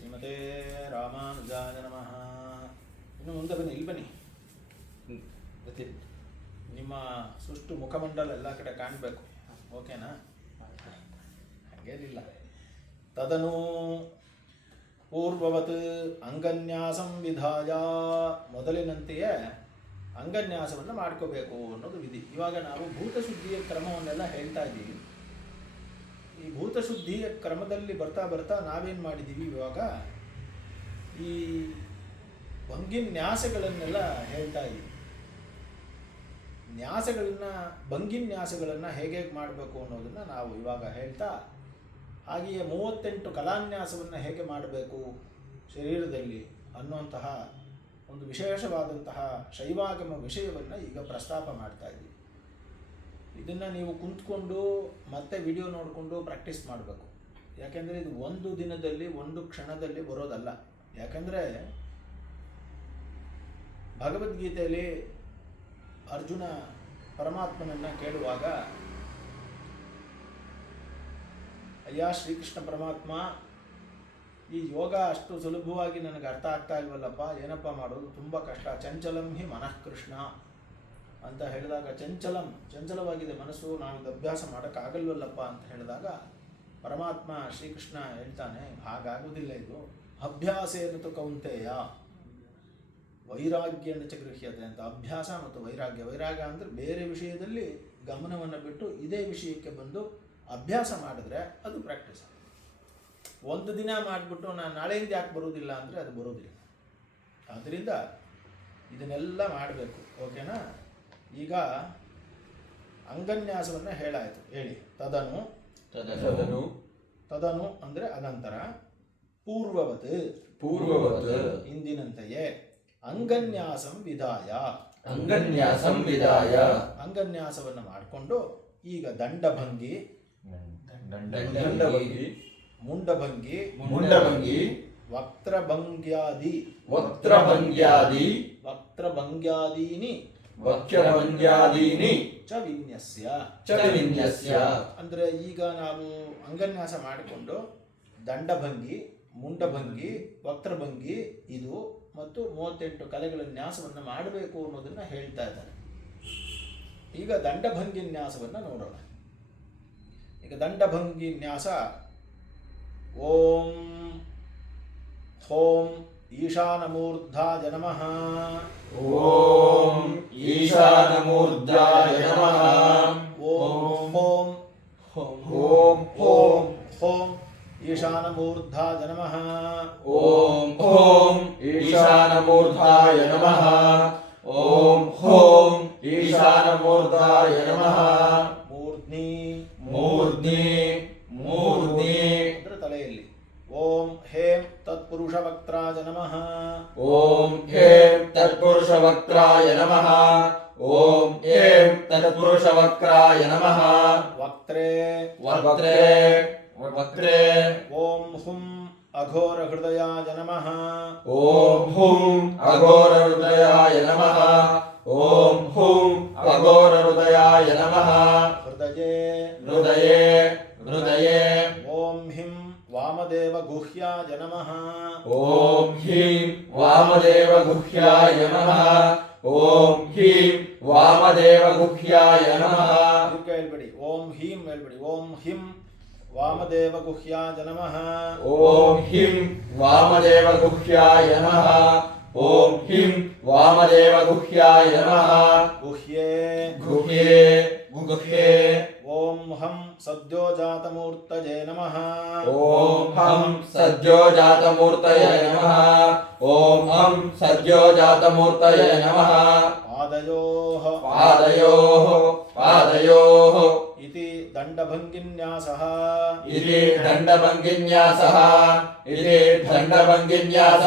ಶ್ರೀಮತೇ ರಾಮಾನುಜಾಯ ನಮಃ ಇನ್ನು ಮುಂದೆ ಬನ್ನಿ ಇಲ್ಲಿ ಬನ್ನಿ ನಿಮ್ಮ ಸುಷ್ಟು ಮುಖಮಂಡಲ ಎಲ್ಲ ಕಡೆ ಕಾಣಬೇಕು ಓಕೆನಾ ಹಾಗೇನಿಲ್ಲ ತದನು ಪೂರ್ವವತ್ ಅಂಗನ್ಯಾಸಂ ವಿಧಾಯ ಮೊದಲಿನಂತೆಯೇ ಅಂಗನ್ಯಾಸವನ್ನು ಮಾಡ್ಕೋಬೇಕು ಅನ್ನೋದು ವಿಧಿ ಇವಾಗ ನಾವು ಭೂತಶುದ್ಧಿಯ ಕ್ರಮವನ್ನೆಲ್ಲ ಹೇಳ್ತಾ ಇದ್ದೀವಿ ಈ ಭೂತಶುದ್ಧಿಯ ಕ್ರಮದಲ್ಲಿ ಬರ್ತಾ ಬರ್ತಾ ನಾವೇನು ಮಾಡಿದ್ದೀವಿ ಇವಾಗ ಈ ಭಂಗಿನ ನ್ಯಾಸಗಳನ್ನೆಲ್ಲ ಹೇಳ್ತಾ ಇದ್ದೀವಿ ನ್ಯಾಸಗಳನ್ನು ಭಂಗಿನ ನ್ಯಾಸಗಳನ್ನು ಹೇಗೆ ಹೇಗೆ ಮಾಡಬೇಕು ಅನ್ನೋದನ್ನು ನಾವು ಇವಾಗ ಹೇಳ್ತಾ ಹಾಗೆಯೇ ಮೂವತ್ತೆಂಟು ಕಲಾನ್ಯಾಸವನ್ನು ಹೇಗೆ ಮಾಡಬೇಕು ಶರೀರದಲ್ಲಿ ಅನ್ನುವಂತಹ ಒಂದು ವಿಶೇಷವಾದಂತಹ ಶೈವಾಗಮ ವಿಷಯವನ್ನು ಈಗ ಪ್ರಸ್ತಾಪ ಮಾಡ್ತಾ ಇದ್ದೀವಿ ಇದನ್ನು ನೀವು ಕುಂತ್ಕೊಂಡು ಮತ್ತೆ ವಿಡಿಯೋ ನೋಡಿಕೊಂಡು ಪ್ರಾಕ್ಟೀಸ್ ಮಾಡಬೇಕು ಯಾಕೆಂದರೆ ಇದು ಒಂದು ದಿನದಲ್ಲಿ ಒಂದು ಕ್ಷಣದಲ್ಲಿ ಬರೋದಲ್ಲ ಯಾಕಂದರೆ ಭಗವದ್ಗೀತೆಯಲ್ಲಿ ಅರ್ಜುನ ಪರಮಾತ್ಮನನ್ನು ಕೇಳುವಾಗ ಅಯ್ಯ ಶ್ರೀಕೃಷ್ಣ ಪರಮಾತ್ಮ ಈ ಯೋಗ ಅಷ್ಟು ಸುಲಭವಾಗಿ ನನಗೆ ಅರ್ಥ ಆಗ್ತಾ ಇಲ್ವಲ್ಲಪ್ಪ ಏನಪ್ಪ ಮಾಡೋದು ತುಂಬ ಕಷ್ಟ ಚಂಚಲಂ ಹಿ ಮನಃಕೃಷ್ಣ ಅಂತ ಹೇಳಿದಾಗ ಚಂಚಲಂ ಚಂಚಲವಾಗಿದೆ ಮನಸ್ಸು ನಾವು ಅಭ್ಯಾಸ ಮಾಡೋಕ್ಕಾಗಲ್ವಲ್ಲಪ್ಪ ಅಂತ ಹೇಳಿದಾಗ ಪರಮಾತ್ಮ ಶ್ರೀಕೃಷ್ಣ ಹೇಳ್ತಾನೆ ಹಾಗಾಗೋದಿಲ್ಲ ಇದು ಅಭ್ಯಾಸೇನ ಕೌಂತೆಯ ವೈರಾಗ್ಯನ ಚ ಗೃಹ್ಯತೆ ಅಂತ ಅಭ್ಯಾಸ ಮತ್ತು ವೈರಾಗ್ಯ ವೈರಾಗ್ಯ ಅಂದರೆ ಬೇರೆ ವಿಷಯದಲ್ಲಿ ಗಮನವನ್ನು ಬಿಟ್ಟು ಇದೇ ವಿಷಯಕ್ಕೆ ಬಂದು ಅಭ್ಯಾಸ ಮಾಡಿದ್ರೆ ಅದು ಪ್ರಾಕ್ಟೀಸ್ ಒಂದು ದಿನ ಮಾಡಿಬಿಟ್ಟು ನಾನು ನಾಳೆಯಿಂದ ಯಾಕೆ ಬರೋದಿಲ್ಲ ಅಂದರೆ ಅದು ಬರೋದಿಲ್ಲ ಆದ್ದರಿಂದ ಇದನ್ನೆಲ್ಲ ಮಾಡಬೇಕು ಓಕೆನಾ ಈಗ ಅಂಗನ್ಯಾಸವನ್ನು ಹೇಳಾಯಿತು ಹೇಳಿ ತದನು ತದನು ತದನು ಅಂದರೆ ಅನಂತರ ಪೂರ್ವವತ್ ಪೂರ್ವವತ್ ಹಿಂದಿನಂತೆಯೇ ಅಂಗನ್ಯಾಸಂ ವಿದಾಯ ಅಂಗನ್ಯಾಸಂ ವಿದಾಯ ಅಂಗನ್ಯಾಸವನ್ನು ಮಾಡಿಕೊಂಡು ಈಗ ದಂಡಭಂಗಿ ಮುಂಡಭಂಗಿ ಮುಂಡಭಂಗಿ ವಕ್ತ್ರಭಂಗ್ಯಾದಿ ವಕ್ತ್ರಭಂಗ್ಯಾದಿ ವಕ್ತ್ರಭಂಗ್ಯಾದೀನಿ ಭಕ್ಷ್ಯರವಂದ್ಯಾದೀನಿ ಚ ವಿನ್ಯಸ್ಯ ಚ ಈಗ ನಾವು ಅಂಗನ್ಯಾಸ ಮಾಡಿಕೊಂಡು ದಂಡಭಂಗಿ ಮುಂಡಭಂಗಿ ವಕ್ರಭಂಗಿ ಇದು ಮತ್ತು ಮೂವತ್ತೆಂಟು ಕಲೆಗಳ ನ್ಯಾಸವನ್ನು ಮಾಡಬೇಕು ಅನ್ನೋದನ್ನ ಹೇಳ್ತಾ ಇದ್ದಾರೆ ಈಗ ದಂಡಭಂಗಿ ನ್ಯಾಸವನ್ನು ನೋಡೋಣ ಈಗ ದಂಡಭಂಗಿ ನ್ಯಾಸ ಓಂ ಹೋಂ ईशानमूर्धाय नमः ॐ ईशानमूर्धाय नमः ॐ ॐ ॐ ॐ ईशानमूर्धाय नमः ॐ ॐ ईशानमूर्धाय नमः ॐ ॐ ईशानमूर्धाय नमः मूर्ध्नि मूर्ध्नि मूर्ध्नि तत्पुरुषवक्त्राय नमः ॐ ऐं तत्पुरुषवक्त्राय नमः ॐ ऐं तत्पुरुषवक्त्राय नमः वक्त्रे वक्त्रे वक्त्रे ॐ हुं अघोरहृदयाय नमः ॐ हुं अघोरहृदयाय नमः ॐ हुं अघोरहृदयाय नमः वामदेवगुह्याय नमः ஓம் ஹீம் வாமதேவ குஹ்யாய நம வேல்படி ஓம் ஹீம் வேல்படி ஓம் ஹிம் வாமதேவ குஹ்யாய நம ஓம் ஹிம் வாமதேவ குஹ்யாய நம ஓம் ஹிம் வாமதேவ குஹ்யாய நம குஹ்யே குஹ்யே குஹ்யே ఓం హం సద్యోజాతమూర్తయే నమ ఓం హం సద్యోజాతమూర్తయే నమ ఓం హం సద్యోజాతమూర్తయే నమ పాదయో పాదయో పాదయో ఇది దండభంగిన్యాస ఇది దండభంగిన్యాస ఇది దండభంగిన్యాస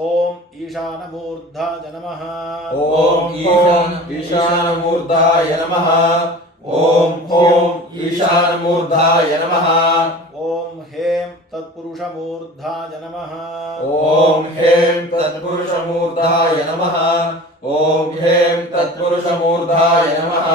ॐ ईशानमूर्धाय नमः ॐ ईशानमूर्धाय नमः ॐ ॐ ईशानमूर्धाय नमः ॐ हें तत्पुरुषमूर्धाय नमः ॐ हें तत्पुरुषमूर्धाय नमः ॐ हें तत्पुरुषमूर्धाय नमः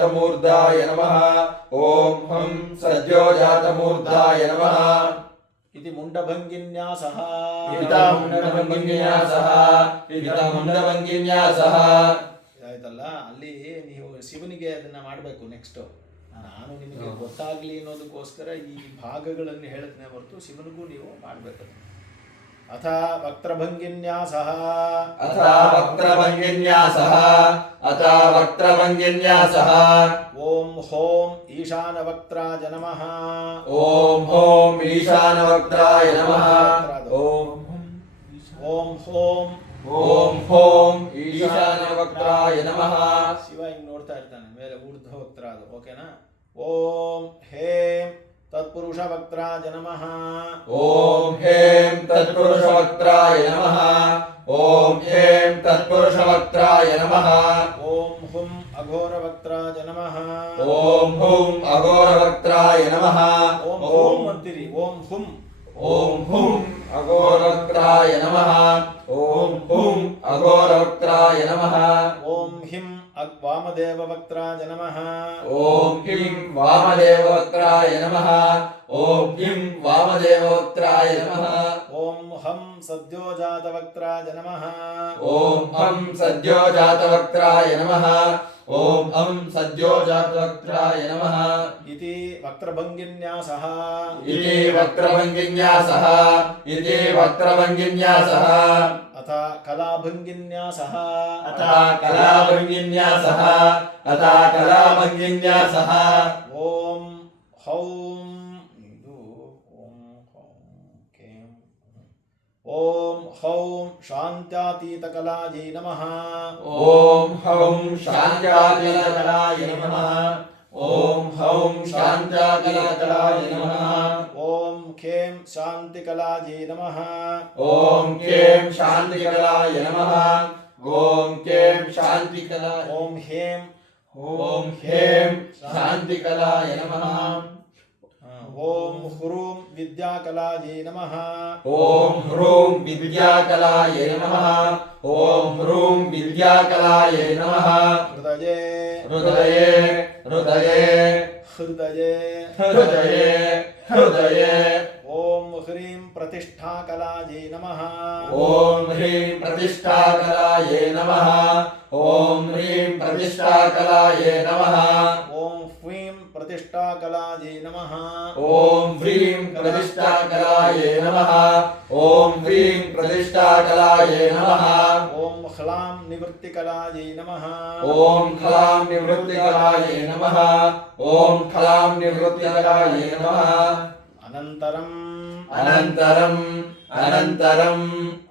जातमूर्धाय ನಮಃ ಓಂ ಹಂ सद्यो जातमूर्धाय नमः इति मुण्डभङ्गिन्यासः पिता मुण्डभङ्गिन्यासः पिता मुण्डभङ्गिन्यासः ಆಯ್ತಲ್ಲ ಅಲ್ಲಿ ನೀವು ಶಿವನಿಗೆ ಅದನ್ನ ಮಾಡಬೇಕು ನೆಕ್ಸ್ಟ್ ನಾನು ನಿಮಗೆ ಗೊತ್ತಾಗ್ಲಿ ಅನ್ನೋದಕ್ಕೋಸ್ಕರ ಈ ಭಾಗಗಳನ್ನು ಹೇಳುತ್ತೇನೆ ಹೊರತು ಶಿವನಿಗೂ ನೀವು ಮಾಡಬೇಕು ಅಥ ವಕ್ರಭಂಗಿನ್ಯಾಸ ಅಥ ವಕ್ರಭಂಗಿನ್ಯಾಸ अथ वक्त्रमञ्जन्यासः ॐ हों ईशानवक्त्राय नमः ॐ हों ईशानवक्त्राय नमः ॐ ॐ हों ಓಂ ಹೋಂ ಈಶಾನ್ಯವಕ್ತಾಯ ನಮಃ ಶಿವ ಹಿಂಗ್ ನೋಡ್ತಾ ಇರ್ತಾನೆ ಮೇಲೆ ಊರ್ಧ್ವಕ್ತ್ರ ಅದು ಓಕೆನಾ ಓಂ तत्पुरुषवक्त्राय नमः ॐ हें तत्पुरुषवक्त्राय नमः ॐ हें तत्पुरुषवक्त्राय नमः ॐ हुं अघोरवक्त्राय नमः ॐ हुं अघोरवक्त्राय नमः ॐ ॐ मन्दिरि ॐ हुं ॐ हुं अघोरवक्त्राय नमः ॐ हुं अघोरवक्त्राय नमः ॐ हिं वामदेववक्त्राय नमः ॐ किं वामदेववक्त्राय नमः ॐ किं वामदेववक्त्राय नमः ॐ हं सद्योजातवक्त्राय नमः ॐ हं सद्योजातवक्त्राय नमः ॐ हं सद्योजातवक्त्राय नमः इति वक्त्रभङ्गिन्यासः इति वक्त्रभङ्गिन्यासः इति वक्त्रभङ्गिन्यासः अथ कलाभङ्गिन्यासः अथ कलाभङ्गिन्यासः अथ कलाभङ्गिन्यासः ॐ हौं ॐ हौं शान्त्यातीतकलायै नमः ॐ हौं शान्त्यातीतकलायै नमः ॐ हौं शान्ताकलाकलाय नमः ॐ खें शान्तिकलायै नमः ॐ खें शान्तिकलाय नमः ॐ खें ओम ॐ ओम ॐ हें शान्तिकलाय नमः ॐ ह्रूं विद्याकलायै नमः ॐ ह्रूं विद्याकलायै नमः ॐ ह्रूं विद्याकलायै नमः हृदये हृदये हृदये हृदय हृदय हृदये ॐ ह्रीं प्रतिष्ठाकलायै नमः ॐ ह्रीं प्रतिष्ठाकलायै नमः ॐ ह्रीं प्रतिष्ठाकलायै नमः प्रतिष्ठाकलायै नमः ॐ ह्रीं प्रतिष्ठाकलायै नमः ॐ ह्रीं प्रतिष्ठाकलायै नमः ॐ ह्लां निवृत्तिकलायै नमः ॐ ह्लां निवृत्तिकलायै नमः ॐ ह्लां निवृत्तिकलायै नमः अनन्तरम् अनन्तरम् अनन्तरम्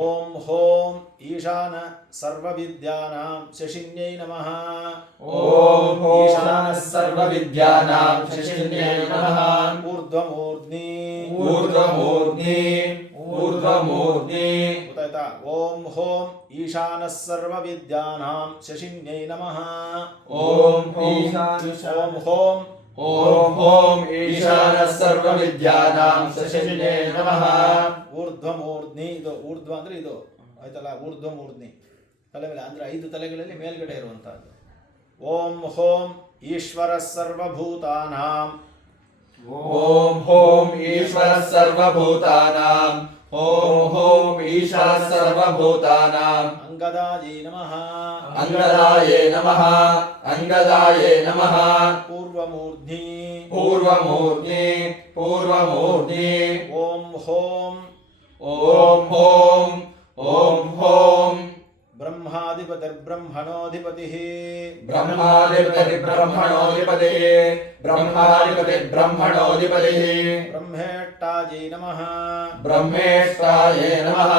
ఓం హోం ఈశాన సర్వవిద్యానాం శశిన్యై నమ ఓం ఈశాన సర్వవిద్యానాం శశిన్యై నమ ఊర్ధ్వమూర్ధ్ని ఊర్ధ్వమూర్ధ్ని ఊర్ధ్వమూర్ధ్ని ఉతత ఓం హోం ఈశాన సర్వవిద్యానాం శశిన్యై నమ ఓం ఓం హోం ॐ ॐ ईशानः सर्वविद्यानां सशिने नमः ऊर्ಧ್ವಮೂರ್ಧ್ನಿ ಇದು ಊರ್ಧ್ವ ಅಂದರೆ ಇದು ಆಯ್ತಲ್ಲ ಊರ್ಧ್ವಮೂರ್ಧ್ನಿ ತಲೆ ಮೇಲೆ ಅಂದರೆ ಐದು ತಲೆಗಳಲ್ಲಿ ಮೇಲ್ಗಡೆ ಇರುವಂಥದ್ದು ಓಂ ಹೋಂ ಈಶ್ವರ ಸರ್ವಭೂತಾನಾಂ ಓಂ ಹೋಂ ಈಶ್ವರ ಸರ್ವಭೂತಾನಾಂ ಓಂ ಹೋಂ ಈಶಾ ಸರ್ವಭೂತಾನಾಂ ಅಂಗದಾಯೇ ನಮಃ ಅಂಗದಾಯೇ ನಮಃ ಅಂಗದಾಯೇ ನಮಃ पूर्वमूर्ध्नि पूर्वमूर्ध्नि पूर्वमूर्ध्नि ॐ हों ॐ हों ॐ हों ब्रह्माधिपतिर्ब्रह्मणोऽधिपतिः ब्रह्माधिपतिर्ब्रह्मणोऽधिपतिः ब्रह्माधिपतिर्ब्रह्मणोऽधिपतिः ब्रह्मेष्टायै नमः ब्रह्मेष्टायै नमः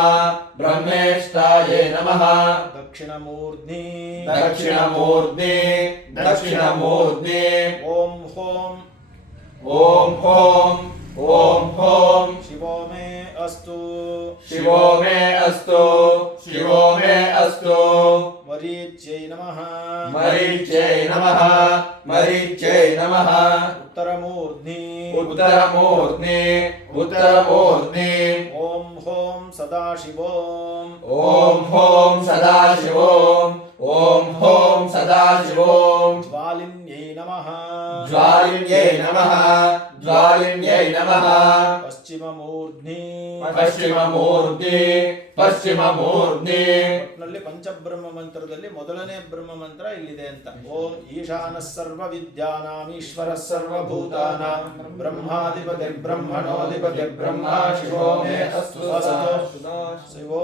ब्रह्मेष्टायै नमः दक्षिणमूर्ध्नि दक्षिणमूर्ध्नि दक्षिणमूर्ध्नि ॐ हों ॐ हों ॐ हों शिवो मे अस्तु शिवो मे अस्तु शिवो मे अस्तु मरीच्यै नमः मरीच्यै नमः मरीच्यै नमः उत्तरमूर्ध्नि उत्तरमूर्ध्नि उत्तरमूर्ध्नि ॐ हों सदाशिवोम् ॐ हों सदाशिवोम् ॐ हों सदाशिवोम् ज्वालिन् ನಮಃ ನಮಃ नमः ನಮಃ ಪಶ್ಚಿಮ ಮೂರ್ಧ್ನಿ ಪಶ್ಚಿಮ ಮೂರ್ಧ್ನಿ ಪಶ್ಚಿಮ ಮೂರ್ಧ್ನಿ ಒಟ್ಟಿನಲ್ಲಿ ಪಂಚಬ್ರಹ್ಮ ಮಂತ್ರದಲ್ಲಿ ಮೊದಲನೇ ಬ್ರಹ್ಮ ಮಂತ್ರ ಇಲ್ಲಿದೆ ಅಂತ ಓಂ ಈಶಾನ ಸರ್ವ ವಿದ್ಯಾನಾಂ ಈಶ್ವರ ಭೂತಾನಾಂ ಬ್ರಹ್ಮಾಧಿಪತಿ ಬ್ರಹ್ಮಣೋಧಿಪತಿ ಬ್ರಹ್ಮ ಶಿವೋ ಮೇ ಅಸ್ತು ಶಿವೋ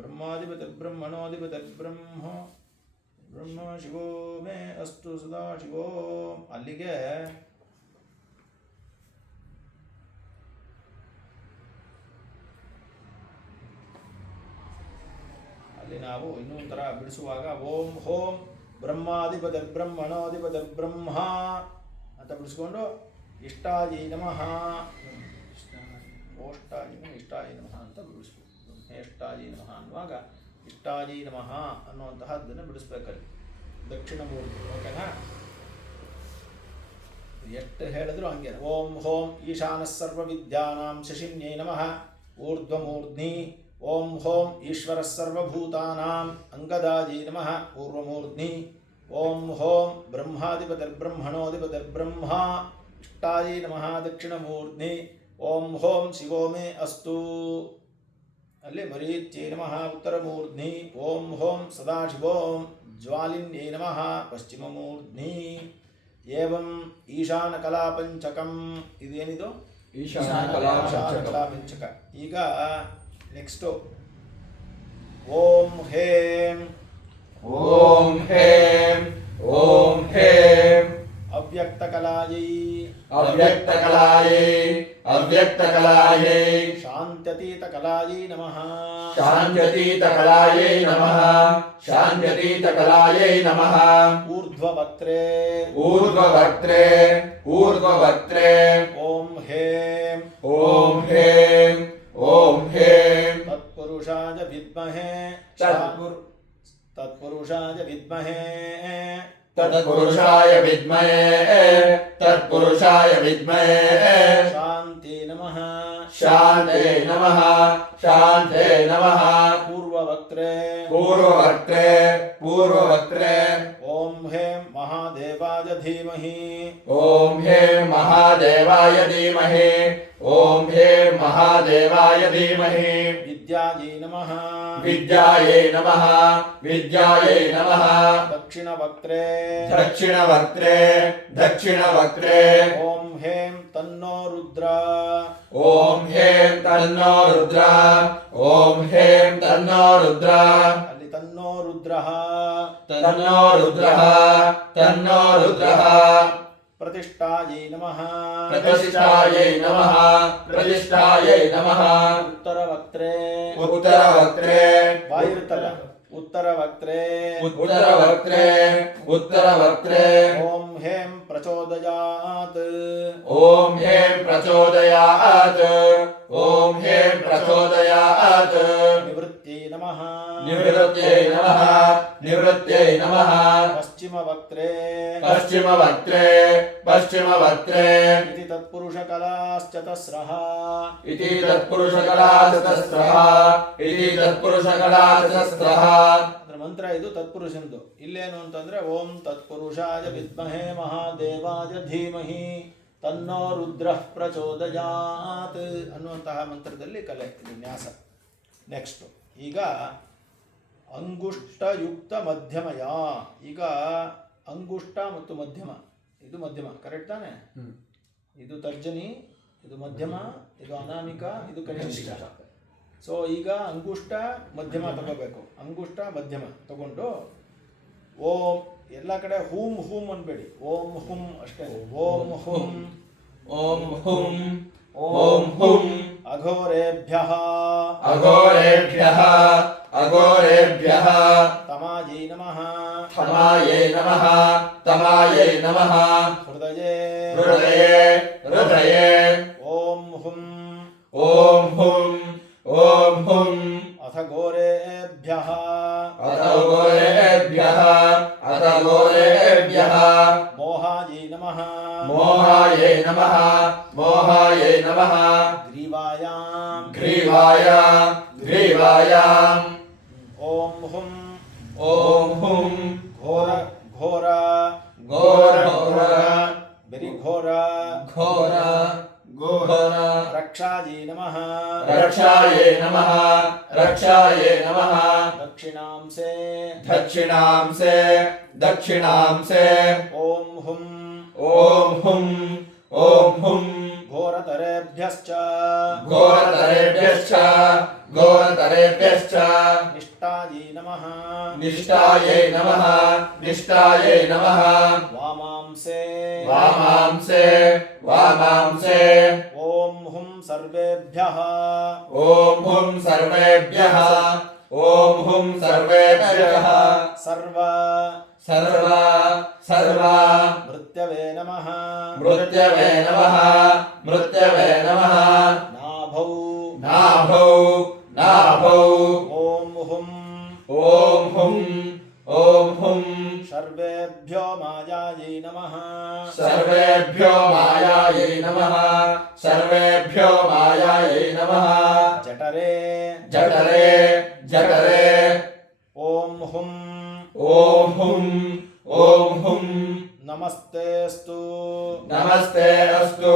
ಬ್ರಹ್ಮಾಧಿಪತಿ ಬ್ರಹ್ಮಣೋಧಿಪತಿ ಬ್ರಹ್ಮ ಬ್ರಹ್ಮ ಶಿವೋ ಮೇ ಅಸ್ತು ಸದಾ ಶಿವೋ ಅಲ್ಲಿಗೆ ಅಲ್ಲಿ ನಾವು ಇನ್ನೊಂಥರ ಬಿಡಿಸುವಾಗ ಓಂ ಹೋಂ ಬ್ರಹ್ಮಾಧಿಪದ ಬ್ರಹ್ಮ ಅಂತ ಬಿಡಿಸ್ಕೊಂಡು ಇಷ್ಟಾದಿ ನಮಃ ಓಷ್ಟಾದಿ ಇಷ್ಟಾದಿ ನಮಃ ಅಂತ ಬಿಡಿಸ್ಬೋದು ಬ್ರಹ್ಮೇಷ್ಟಾದಿ ನಮಃ ಅನ್ನುವಾಗ ವಸಿಷ್ಠಾದಿ ನಮಃ ಅನ್ನುವಂತಹದ್ದನ್ನು ಬಿಡಿಸ್ಬೇಕಲ್ಲಿ ದಕ್ಷಿಣ ಮೂರ್ತಿ ಓಕೆನಾ ಎಷ್ಟು ಹೇಳಿದ್ರು ಹಂಗೆ ಓಂ ಹೋಂ ಈಶಾನ ಸರ್ವ ವಿದ್ಯಾನಾಂ ಶಶಿನ್ಯೈ ನಮಃ ಊರ್ಧ್ವಮೂರ್ಧ್ನಿ ಓಂ ಹೋಂ ಈಶ್ವರ ಸರ್ವಭೂತಾನಾಂ ಅಂಗದಾದಿ ನಮಃ ಪೂರ್ವಮೂರ್ಧ್ನಿ ಓಂ ಹೋಂ ಬ್ರಹ್ಮಾಧಿಪತಿರ್ಬ್ರಹ್ಮಣೋಧಿಪತಿರ್ಬ್ರಹ್ಮ ಇಷ್ಟಾದಿ ನಮಃ ದಕ್ಷಿಣಮೂರ್ಧ್ನಿ ಓಂ ಹೋಂ ಶಿವೋ ಮೇ ಅಸ್ತು ಅಲ್ಲಿ ಬರೀತ್ಯೈ ನಮಃ ಉತ್ತರಮೂರ್ಧ್ನಿ ಓಂ ಹೋಂ ಸದಾಶಿವೋಂ ಜ್ವಾಲಿನ್ಯೈ ನಮಃ ಪಶ್ಚಿಮಮೂರ್ಧ್ನಿ ಏವಂ ಈಶಾನ ಕಲಾಪಂಚಕಂ ಇದೇನಿದು ಈಶಾನ ಕಲಾಪಂಚಕ ಈಗ ನೆಕ್ಸ್ಟು ಓಂ ಹೇಂ ಓಂ ಹೇಂ ಓಂ ಹೇಂ अव्यक्तकलायै अव्यक्तकलायै अव्यक्तकलायै शान्त्यतीतकलायै नमः शान्त्यतीतकलायै नमः शान्त्यतीतकलायै नमः ऊर्ध्ववक्त्रे ऊर्ध्ववक्त्रे ऊर्ध्ववक्त्रे ॐ हे दक्षिणवक्त्रे दक्षिणवक्त्रे दक्षिणवक्त्रे ॐ हें तन्नो रुद्रा ॐ हें तन्नो रुद्रा ॐ हें तन्नो रुद्रा ಅಲ್ಲಿ ತನ್ನೋ ರುದ್ರಃ तन्नो रुद्रः तन्नो रुद्रः प्रतिष्ठायै नमः प्रतिष्ठायै नमः प्रतिष्ठायै नमः उत्तरवक्त्रे उत्तरवक्त्रे वायुतलः उत्तरवक्त्रे उत्तरवक्त्रे उत्तरवक्त्रे ॐ हें प्रचोदयात् ॐ हें प्रचोदयात् ॐ हें प्रचोदयात् निवृत्त ನಮಃ ನಿವೃದತ್ತೇ ನಮಃ ನಿವೃತ್ತೇ ನಮಃ ಪಶ್ಚಿಮ ಭತ್ರೇ ಪಶ್ಚಿಮ ಭತ್ರೆ ಪಶ್ಚಿಮ ಭತ್ರೆ ಇತಿ ತತ್ಪುರುಷ ಕಲಾಶ್ಚತ್ರಃ ಇತಿ ತತ್ಪುರುಷ ಕಲಾ ಚತಸ್ರಃ ಈ ತತ್ಪುರುಷ ಕಲಾ ಚತಸ್ತ್ರ ಮಂತ್ರ ಇದು ತತ್ಪುರುಷಂದು ಇಲ್ಲೇನು ಅಂತಂದ್ರೆ ಓಂ ತತ್ಪುರುಷಾಯ ವಿಧ್ಮಹೇ ಮಹಾದೇವಾಯ ಧೀಮಹಿ ತನ್ನೋ ರುದ್ರ ಪ್ರಚೋದಯಾತ್ ಅನ್ನುವಂತಹ ಮಂತ್ರದಲ್ಲಿ ಕಲೆಯ ವಿನ್ಯಾಸ ನೆಕ್ಸ್ಟ್ ಈಗ ಅಂಗುಷ್ಟಯುಕ್ತ ಮಧ್ಯಮಯ ಈಗ ಅಂಗುಷ್ಟ ಮತ್ತು ಮಧ್ಯಮ ಇದು ಮಧ್ಯಮ ಕರೆಕ್ಟ್ ತಾನೆ ಇದು ತರ್ಜನಿ ಇದು ಮಧ್ಯಮ ಇದು ಅನಾಮಿಕ ಇದು ಕನಿಷ್ಠ ಸೊ ಈಗ ಅಂಗುಷ್ಟ ಮಧ್ಯಮ ತಗೋಬೇಕು ಅಂಗುಷ್ಟ ಮಧ್ಯಮ ತಗೊಂಡು ಓಂ ಎಲ್ಲ ಕಡೆ ಹೂಂ ಹೂಂ ಅನ್ಬೇಡಿ ಓಂ ಹುಂ ಅಷ್ಟೇ ಓಂ ಹುಂ ಓಂ ಹುಂ ಓಂ ಹುಂ अघोरेभ्यः अघोरेभ्यः अघोरेभ्यः तमायै नमः तमायै नमः तमायै नमः हृदये हृदये हृदये ॐ हुं ॐ हुं ॐ हुं अथ घोरेभ्यः अथ घोरेभ्यः अथ घोरेभ्यः मोहायै नमः मोहायै नमः मोहायै नमः ग्रीवायां ग्रीवायां ग्रीवायां ॐ हुं ॐ हुं घोर घोर घोर घोर घोर घोर घोर रक्षायै नमः रक्षायै नमः रक्षायै नमः दक्षिणां से दक्षिणां से दक्षिणां से ॐ हुं ॐ हुं ॐ हुं घोरतरेभ्यश्च घोरतरेभ्यश्च घोरतरेभ्यश्च निष्ठायै नमः निष्ठायै नमः निष्ठायै नमः वामांसे वामांसे वामांसे ॐ हुं सर्वेभ्यः ॐ हुं सर्वेभ्यः ॐ हुं सर्वेभ्यः सर्व सर्व सर्व मृत्यवे नमः मृत्यवे नमः मृत्यवे नमः नाभौ नाभौ नाभौ ॐ हुं ॐ हुं ॐ हुं सर्वेभ्यो मायायै नमः सर्वेभ्यो मायायै नमः सर्वेभ्यो मायायै नमः जठरे जठरे जठरे ॐ हुं ॐ हुं ॐ हुं नमस्ते अस्तु नमस्ते अस्तु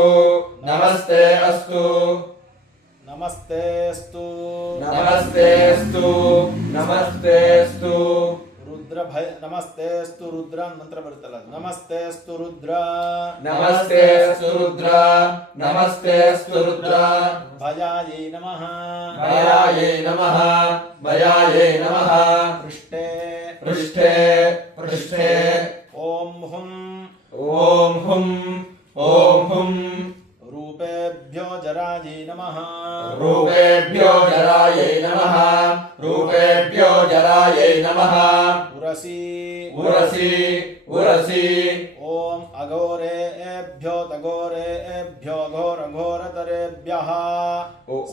नमस्ते अस्तु नमस्ते अस्तु नमस्ते अस्तु नमस्ते अस्तु रुद्र भय नमस्ते अस्तु रुद्र मंत्र बरतला नमस्ते अस्तु रुद्र नमस्ते अस्तु रुद्र नमस्ते अस्तु रुद्र भयाये नमः भयाये नमः भयाये नमः पृष्ठे पृष्ठे पृष्ठे ॐ हुं ॐ हुं ॐ हुं रूपेभ्यो जरायै नमः रूपेभ्यो जरायै नमः रूपेभ्यो जरायै नमः उरसि उरसि उरसि ॐ अघोरेभ्यो तघोरेभ्यो घोरघोरतरेभ्यः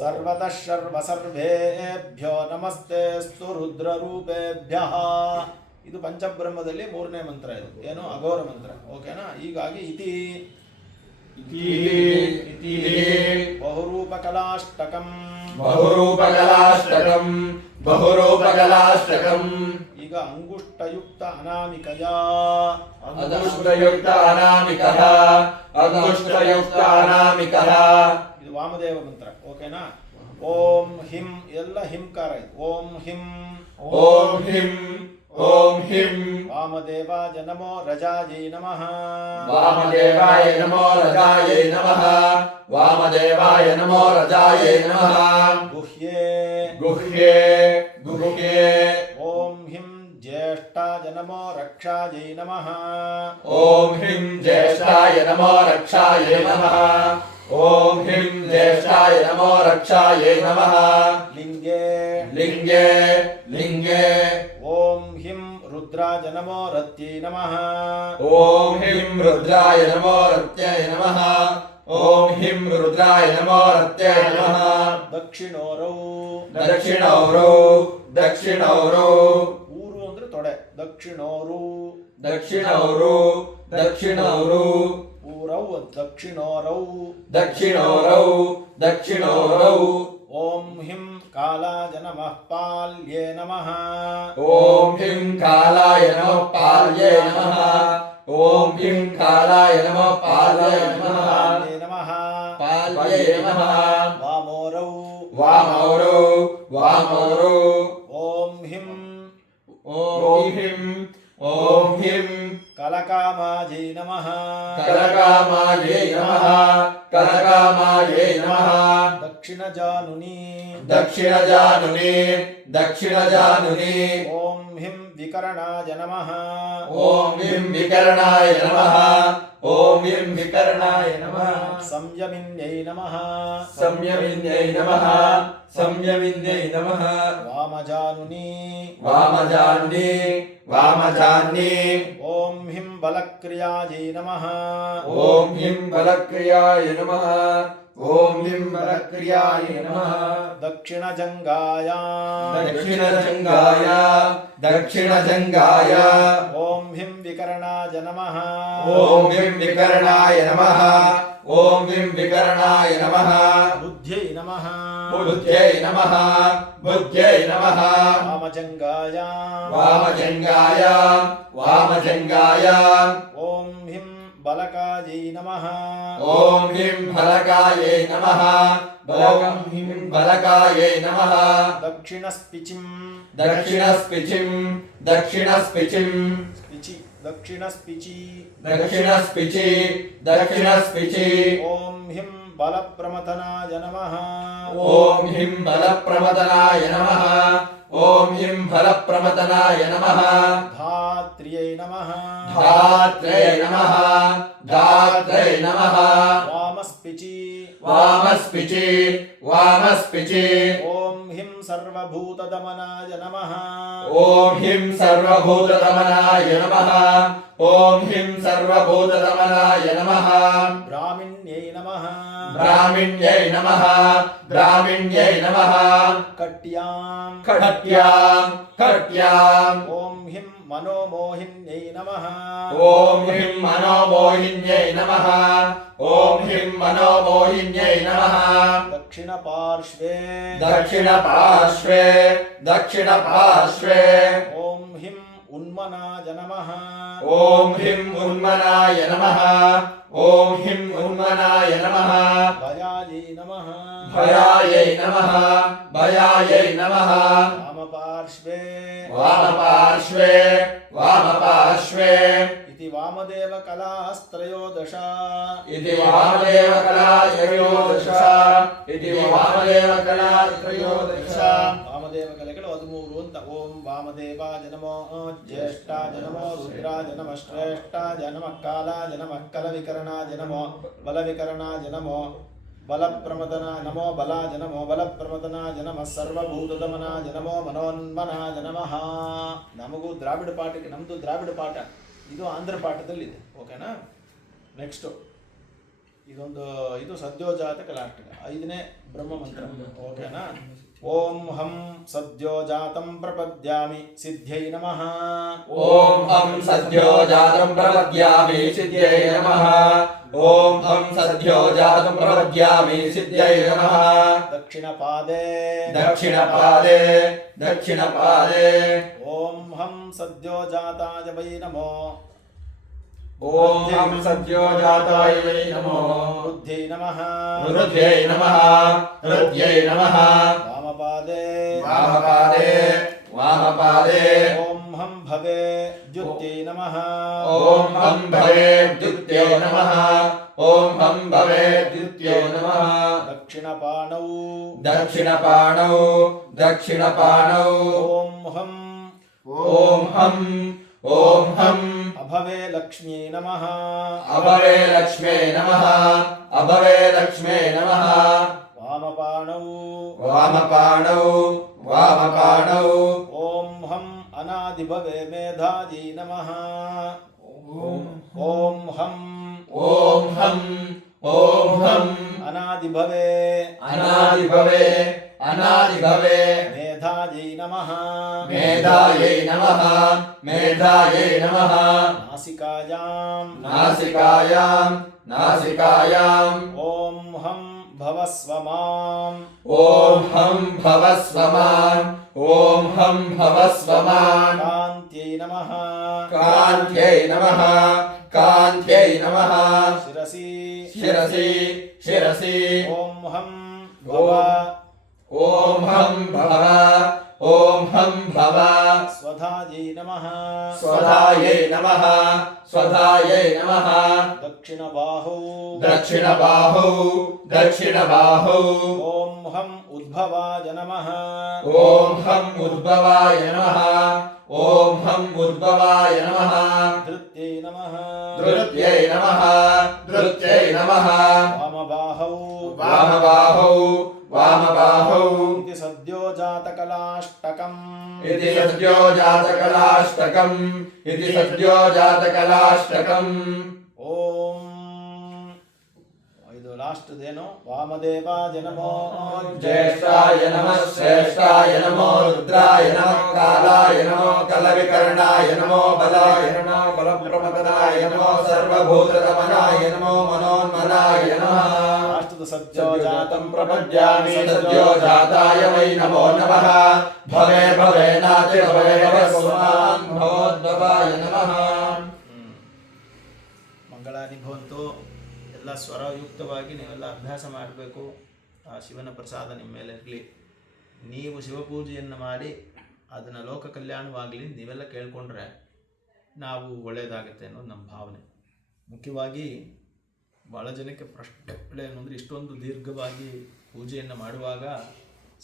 सर्वतः सर्वसर्वेभ्यो नमस्तेऽस्तु रुद्ररूपेभ्यः ಇದು ಪಂಚಬ್ರಹ್ಮದಲ್ಲಿ ಮೂರನೇ ಮಂತ್ರ ಇದು ಏನು ಅಘೋರ ಮಂತ್ರ ಓಕೆನಾ ಹೀಗಾಗಿ ಇತಿ ಬಹುರೂಪಕಲಾಷ್ಟಕಂ ಬಹುರೂಪಕಲಾಷ್ಟಕಂ ಬಹುರೂಪಕಲಾಷ್ಟಕಂ ಈಗ ಅಂಗುಷ್ಟಯುಕ್ತ ಅನಾಮಿಕಯ ಅಂಗುಷ್ಟಯುಕ್ತ ಅನಾಮಿಕ ಅಂಗುಷ್ಟಯುಕ್ತ ಅನಾಮಿಕ ಇದು ವಾಮದೇವ ಮಂತ್ರ ಓಕೆನಾ ಓಂ ಹಿಂ ಎಲ್ಲ ಹಿಂಕಾರ ಓಂ ಹಿಂ ಓಂ ಹಿಂ ಓಂ ಹಿಂ ವಾಮದೇವಾಯ ನಮೋ ರಜಾಯೈ ನಮಃ ವಾಮದೇವಾಯ ನಮೋ ರಜಾಯೈ ನಮಃ ವಾಮದೇವಾಯ ನಮೋ ರಜಾಯೈ ನಮಃ ಗುಹ್ಯೇ ಗುಹ್ಯೇ ಗುಹ್ಯೇ ಓಂ ಹಿಂ ज्येष्ठाय नमो रक्षायै नमः ॐ ह्रीं ज्येष्ठाय नमो रक्षायै नमः ॐ ह्रीं ज्येष्ठाय नमो रक्षायै नमः लिङ्गे लिङ्गे लिङ्गे ॐ ह्रीं रुद्राय नमो रत्यै नमः ॐ ह्रीं रुद्राय नमो रत्यै नमः ॐ ह्रीं रुद्राय नमो रत्यै नमः दक्षिणोरौ दक्षिणोरौ दक्षिणोरौ ऊरु ಅಂದ್ರೆ ತೊಡೆ ದಕ್ಷಿಣೋರು ದಕ್ಷಿಣೋರು ದಕ್ಷಿಣೋರು पूरव दक्षिणौरौ दक्षिणौरौ दक्षिणौरौ ॐ ह्रीं कालाय नमः पाल्ये नमः ॐ ह्रीं कालाय नमः पाल्ये नमः ॐ ह्रीं कालाय नमः पाल्ये नमः नमः पाल्ये नमः वामौरौ वामौरौ वामौरौ ॐ ह्रीं ॐ ह्रीं ॐ ह्रीं कलकामायै नमः कलकामायै नमः कलकामायै नमः दक्षिणजानुनी दक्षिणजानुनी दक्षिणजानुनी ॐ ह्रीं विकरणाय नमः ॐ ह्रीं विकरणाय नमः ఓం ఇం వికర్ణాయ నమ సంయమిన్యై నమ సంయమిన్యై నమ సంయమిన్యై నమ వామజానుని వామజాన్ని వామజాన్ని ఓం హిం బలక్రియాయై నమ ఓం హిం బలక్రియాయ నమ ॐ लिम्बरक्रियाय नमः दक्षिणजङ्घाय दक्षिणजङ्घाय दक्षिणजङ्घाय ॐ ह्रीं विकरणाय नमः ॐ ह्रीं विकरणाय नमः ॐ ह्रीं विकरणाय नमः बुद्ध्यै नमः बुद्ध्यै नमः बुद्ध्यै नमः वामजङ्घाय वामजङ्घाय वामजङ्घाय ॐ ह्रीं బలకాయై నమ ఓం హ్రీం బలకాయై నమ బలకం హ్రీం బలకాయై నమ దక్షిణస్పిచిం దక్షిణస్పిచిం దక్షిణస్పిచిం స్పిచి దక్షిణస్పిచి దక్షిణస్పిచి దక్షిణస్పిచి ఓం హ్రీం బలప్రమథనాయ నమ ఓం హ్రీం బలప్రమథనాయ నమ ॐ ह्रीं फलप्रमतनाय नमः धात्र्यै नमः धात्र्यै नमः धात्र्यै नमः वामस्पिची వామస్పిచే వామస్పిచే ఓం హ్రీం సర్వభూతదమనాయ నమః ఓం హ్రీం సర్వభూతదమనాయ నమః ఓం హ్రీం సర్వభూతదమనాయ నమః బ్రాహ్మిణ్యై నమః బ్రాహ్మిణ్యై నమః బ్రాహ్మిణ్యై నమః కట్యాం కట్యాం కట్యాం ఓం హ్రీం मनोमोहिन्यै नमः ॐ ह्रीं मनोमोहिन्यै नमः ॐ ह्रीं मनोमोहिन्यै नमः दक्षिणपार्श्वे दक्षिणपार्श्वे दक्षिणपार्श्वे ॐ ह्रीं उन्मनाय नमः ॐ ह्रीं उन्मनाय नमः ॐ ह्रीं उन्मनाय नमः भयायै नमः भयायै नमः भयायै नमः वामपार्श्वे वामपार्श्वे वामपार्श्वे इति वामदेवकलास्त्रयोदशा इति वामदेवकलात्रयोदशा इति वामदेवकलात्रयोदशा वामदेवकलेगळ हदिमूरु ಅಂತ ಓಂ ವಾಮದೇವ ಜನಮೋ ಜ್ಯೇಷ್ಠ ಜನಮೋ ರುದ್ರ ಜನಮ ಶ್ರೇಷ್ಠ ಜನಮ ಕಾಲ ಜನಮ ಕಲವಿಕರಣ ಜನಮೋ ಬಲವಿಕರಣ ಜನಮೋ ಬಲಪ್ರಮದನ ನಮೋ ಬಲ ನಮೋ ಬಲಪ್ರಮದನ ಜನಮ ಸರ್ವಭೂತದಮನ ಜನಮೋ ಮನೋನ್ಮನ ಜನಮಃ ನಮಗೂ ದ್ರಾವಿಡ ಪಾಠಕ್ಕೆ ನಮ್ಮದು ದ್ರಾವಿಡ ಪಾಠ ಇದು ಆಂಧ್ರ ಪಾಠದಲ್ಲಿದೆ ಓಕೆನಾ ನೆಕ್ಸ್ಟು ಇದೊಂದು ಇದು ಸದ್ಯೋಜಾತ ಕಲಾಷ್ಟಕ ಐದನೇ ಬ್ರಹ್ಮ ಮಂತ್ರ ಓಕೆನಾ ओम हम सद्यो जातम प्रपद्यामि सिद्ध्यै नमः ओम हम सद्यो जातम प्रपद्यामि सिद्ध्यै नमः ओम हम सद्यो जातम प्रपद्यामि सिद्ध्यै नमः दक्षिणपादे दक्षिणपादे दक्षिणपादे ॐ हं सद्यो जाताय वै नमो ॐ हं सद्यो जाताय वै नमो वृद्ध्यै नमः वृद्ध्यै नमः वृद्ध्यै नमः वामपादे वामपादे वामपादे ओम हम भवे द्युत्यै नमः ओम हम भवे द्युत्यै नमः ओम हम भवे द्युत्यै नमः दक्षिणपाणौ दक्षिणपाणौ दक्षिणपाणौ ओम हम ओम हम ओम हम अभवे लक्ष्मी नमः अभवे लक्ष्मी नमः अभवे लक्ष्मी नमः वामपाणौ वामपाणौ वामपाणौ ॐ हं अनादिभवे मेधाजी नमः ॐ हं ॐ हं ॐ हं अनादिभवे अनादिभवे अनादिभवे नमः मेधायै नमः मेधायै नमः नासिकायां नासिकायां ॐ हं भवस्व माम् ॐ हं भवस्व माम् ॐ हं भवस्व माम् कान्त्यै नमः कान्त्यै नमः कान्त्यै नमः शिरसि शिरसि शिरसि ॐ हं भव ॐ हं भव ॐ हं भव स्वधायै नमः स्वधायै नमः स्वधायै नमः दक्षिणबाहौ दक्षिणबाहौ दक्षिणबाहौ ॐ हं उद्भवाय नमः ॐ हम उद्भवाय नमः ॐ हं उद्भवाय नमः धृत्यै नमः धृत्यै नमः धृत्यै नमः वामबाहौ वामबाहौ వామబాహౌ ఇది సద్యో జాతకలాష్టకం ఇది సద్యో జాతకలాష్టకం ఇది సద్యో జాతకలాష్టకం ఓం ఇది లాస్ట్ దేనో వామదేవాయ నమో జ్యేష్ఠాయ నమః శ్రేష్ఠాయ నమో రుద్రాయ నమః కాలాయ నమో కలవికర్ణాయ నమో బలాయ నమో బలప్రమదనాయ నమో సర్వభూతరమణాయ నమో మనోన్మనాయ నమః सत्यो ಜಾತಂ प्रपद्यामि वै नमो नमः भवे ಮಂಗಳಾನಿ ಭವಂತು ಎಲ್ಲ ಸ್ವರಯುಕ್ತವಾಗಿ ನೀವೆಲ್ಲ ಅಭ್ಯಾಸ ಮಾಡಬೇಕು ಆ ಶಿವನ ಪ್ರಸಾದ ನಿಮ್ಮ ಮೇಲೆ ಇರಲಿ ನೀವು ಶಿವಪೂಜೆಯನ್ನು ಮಾಡಿ ಅದನ್ನು ಲೋಕ ಕಲ್ಯಾಣವಾಗಲಿ ನೀವೆಲ್ಲ ಕೇಳ್ಕೊಂಡ್ರೆ ನಾವು ಒಳ್ಳೆಯದಾಗುತ್ತೆ ಅನ್ನೋದು ನಮ್ಮ ಭಾವನೆ ಮುಖ್ಯವಾಗಿ ಭಾಳ ಜನಕ್ಕೆ ಪ್ರಶ್ನೆ ಅಂದರೆ ಇಷ್ಟೊಂದು ದೀರ್ಘವಾಗಿ ಪೂಜೆಯನ್ನು ಮಾಡುವಾಗ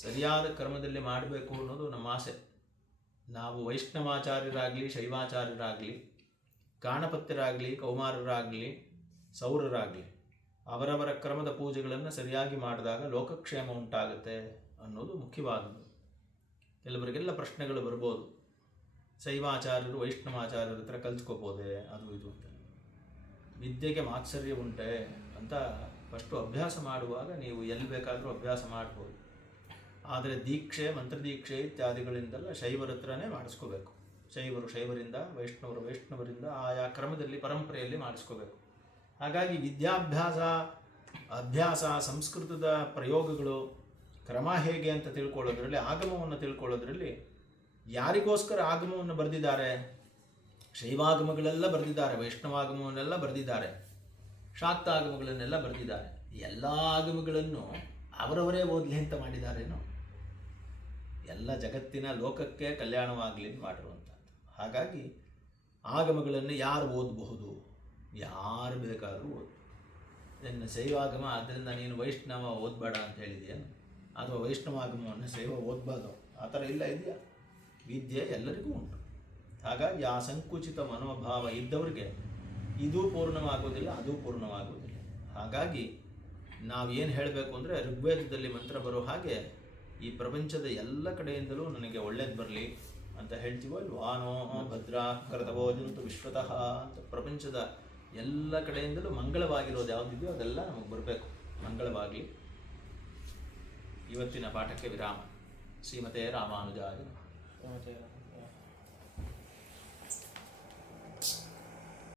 ಸರಿಯಾದ ಕ್ರಮದಲ್ಲಿ ಮಾಡಬೇಕು ಅನ್ನೋದು ನಮ್ಮ ಆಸೆ ನಾವು ವೈಷ್ಣವಾಚಾರ್ಯರಾಗಲಿ ಶೈವಾಚಾರ್ಯರಾಗಲಿ ಗಾಣಪತ್ಯರಾಗಲಿ ಕೌಮಾರರಾಗಲಿ ಸೌರರಾಗಲಿ ಅವರವರ ಕ್ರಮದ ಪೂಜೆಗಳನ್ನು ಸರಿಯಾಗಿ ಮಾಡಿದಾಗ ಲೋಕಕ್ಷೇಮ ಉಂಟಾಗುತ್ತೆ ಅನ್ನೋದು ಮುಖ್ಯವಾದದ್ದು ಕೆಲವರಿಗೆಲ್ಲ ಪ್ರಶ್ನೆಗಳು ಬರ್ಬೋದು ಶೈವಾಚಾರ್ಯರು ವೈಷ್ಣವಾಚಾರ್ಯರ ಹತ್ರ ಕಲ್ತ್ಕೋಬೋದೆ ಅದು ಇದು ಅಂತ ವಿದ್ಯೆಗೆ ಮಾತ್ಸರ್ಯ ಉಂಟೆ ಅಂತ ಫಸ್ಟು ಅಭ್ಯಾಸ ಮಾಡುವಾಗ ನೀವು ಎಲ್ಲಿ ಬೇಕಾದರೂ ಅಭ್ಯಾಸ ಮಾಡ್ಬೋದು ಆದರೆ ದೀಕ್ಷೆ ಮಂತ್ರದೀಕ್ಷೆ ಇತ್ಯಾದಿಗಳಿಂದೆಲ್ಲ ಶೈವರ ಹತ್ರನೇ ಮಾಡಿಸ್ಕೋಬೇಕು ಶೈವರು ಶೈವರಿಂದ ವೈಷ್ಣವರು ವೈಷ್ಣವರಿಂದ ಆಯಾ ಕ್ರಮದಲ್ಲಿ ಪರಂಪರೆಯಲ್ಲಿ ಮಾಡಿಸ್ಕೋಬೇಕು ಹಾಗಾಗಿ ವಿದ್ಯಾಭ್ಯಾಸ ಅಭ್ಯಾಸ ಸಂಸ್ಕೃತದ ಪ್ರಯೋಗಗಳು ಕ್ರಮ ಹೇಗೆ ಅಂತ ತಿಳ್ಕೊಳ್ಳೋದ್ರಲ್ಲಿ ಆಗಮವನ್ನು ತಿಳ್ಕೊಳ್ಳೋದ್ರಲ್ಲಿ ಯಾರಿಗೋಸ್ಕರ ಆಗಮವನ್ನು ಬರೆದಿದ್ದಾರೆ ಶೈವಾಗಮಗಳೆಲ್ಲ ಬರೆದಿದ್ದಾರೆ ವೈಷ್ಣವಾಗಮವನ್ನೆಲ್ಲ ಬರೆದಿದ್ದಾರೆ ಶಾಕ್ತಾಗಮಗಳನ್ನೆಲ್ಲ ಬರೆದಿದ್ದಾರೆ ಎಲ್ಲ ಆಗಮಗಳನ್ನು ಅವರವರೇ ಓದಲಿ ಅಂತ ಮಾಡಿದಾರೇನೋ ಎಲ್ಲ ಜಗತ್ತಿನ ಲೋಕಕ್ಕೆ ಕಲ್ಯಾಣವಾಗಲಿ ಮಾಡಿರುವಂಥದ್ದು ಹಾಗಾಗಿ ಆಗಮಗಳನ್ನು ಯಾರು ಓದಬಹುದು ಯಾರು ಬೇಕಾದರೂ ಓದು ನಿನ್ನ ಶೈವಾಗಮ ಆದ್ದರಿಂದ ನೀನು ವೈಷ್ಣವ ಓದಬೇಡ ಅಂತ ಹೇಳಿದೆಯೇನು ಅಥವಾ ವೈಷ್ಣವಾಗಮವನ್ನು ಶೈವ ಓದಬಾರ್ದು ಆ ಥರ ಇಲ್ಲ ಇದೆಯಾ ವಿದ್ಯೆ ಎಲ್ಲರಿಗೂ ಉಂಟು ಹಾಗಾಗಿ ಆ ಸಂಕುಚಿತ ಮನೋಭಾವ ಇದ್ದವ್ರಿಗೆ ಇದೂ ಪೂರ್ಣವಾಗೋದಿಲ್ಲ ಅದೂ ಪೂರ್ಣವಾಗುವುದಿಲ್ಲ ಹಾಗಾಗಿ ನಾವು ಏನು ಹೇಳಬೇಕು ಅಂದರೆ ಋಗ್ವೇದದಲ್ಲಿ ಮಂತ್ರ ಬರೋ ಹಾಗೆ ಈ ಪ್ರಪಂಚದ ಎಲ್ಲ ಕಡೆಯಿಂದಲೂ ನನಗೆ ಒಳ್ಳೇದು ಬರಲಿ ಅಂತ ಹೇಳ್ತೀವೋ ವಾನೋ ಭದ್ರಾ ಕರ್ತವೋ ಜಂತು ವಿಶ್ವತಃ ಅಂತ ಪ್ರಪಂಚದ ಎಲ್ಲ ಕಡೆಯಿಂದಲೂ ಮಂಗಳವಾಗಿರೋದು ಯಾವುದಿದೆಯೋ ಅದೆಲ್ಲ ನಮಗೆ ಬರಬೇಕು ಮಂಗಳವಾಗಿ ಇವತ್ತಿನ ಪಾಠಕ್ಕೆ ವಿರಾಮ ಶ್ರೀಮತೆ ರಾಮಾನುಜಾಯ